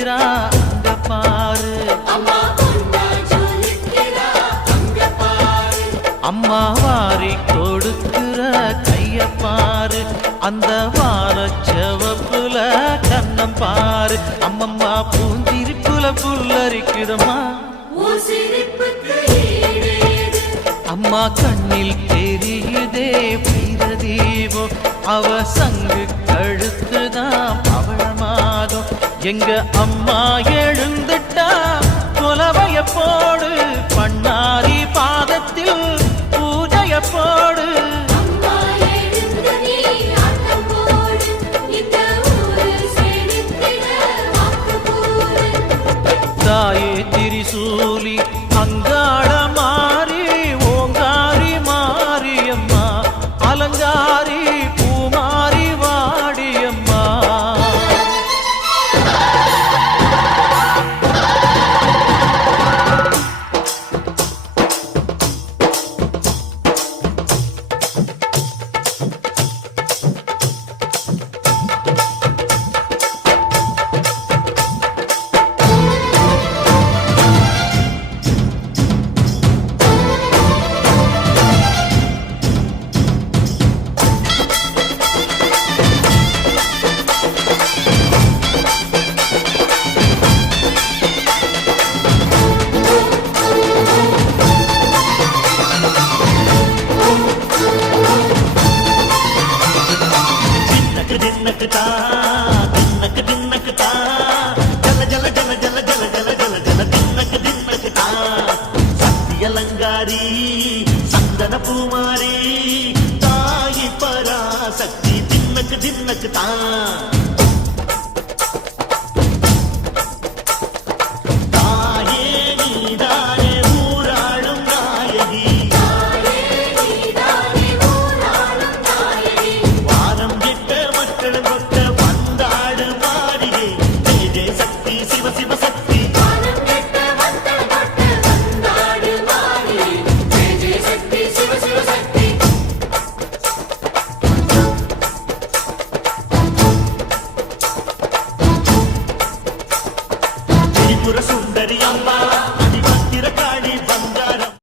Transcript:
ஜொலிக்கிறா அங்க பாரு. அம்மா வாரி கொடுக்கிற கைய பாரு, அந்த வானச்சவப்புல கண்ணம் பாரு. அம்மம்மா பூஞ்சிரிப்புல புல்லரிக்குதம்மா, அம்மா கண்ணில் தெரியுதே வீரதீபம். அவ சங்கு கழுத்துதான் பவளமாகும். எங்க அம்மா எழுந்துட்டா கொலவைய போடு, பண்ணாரி பாதத்தில் பூஜைய போடு. தாயே திரிசூலி அங்காள மாறி, ஓங்காரி மாரியம்மா, அலங்காரி பூமாரி வாடியம்மா. சத்தியலங்காரி சந்தன பூமாரி, தாயி பராசக்தி தின்னக்கு தின்னக்கு தான்.